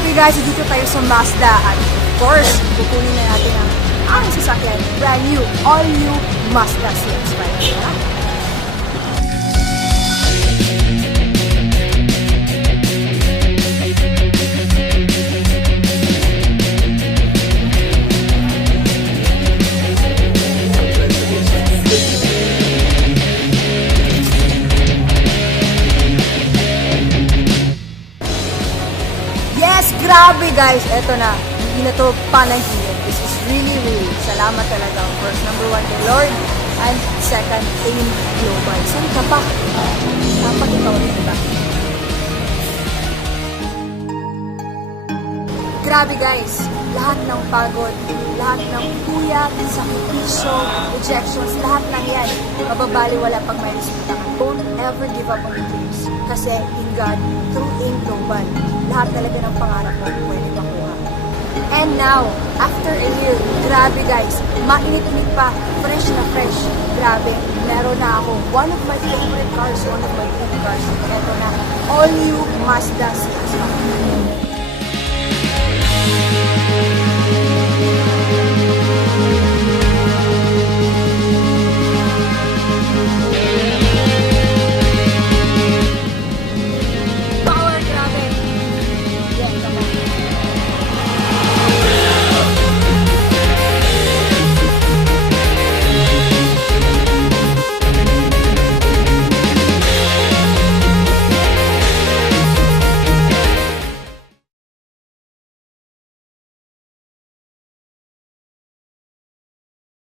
Grabe guys, dito tayo sa Mazda at of course, kukunin na natin ang sasakyan. Brand new, all new Mazda CX-5. Yes, grabe guys. Eto na. Hindi na to panaginip. This is really, salamat talaga. First, number one kay Lord. And second, AIM Global. Saan ka pa? Dapat ikaw rin ba? Grabe guys. Lahat ng pagod, lahat ng puyat, sakripisyo, rejections, lahat ng yan, mababaliwala pag may resulta ka. Don't ever give up on your dreams. Kasi in God, through AIM Global, lahat talaga ng pangarap mo pwede makuha. And now, after a year, grabe guys, mainit-init pa, fresh na fresh. Grabe, meron na ako. One of my favorite cars, one of my dream cars. Ito na, all new Mazda CX-5.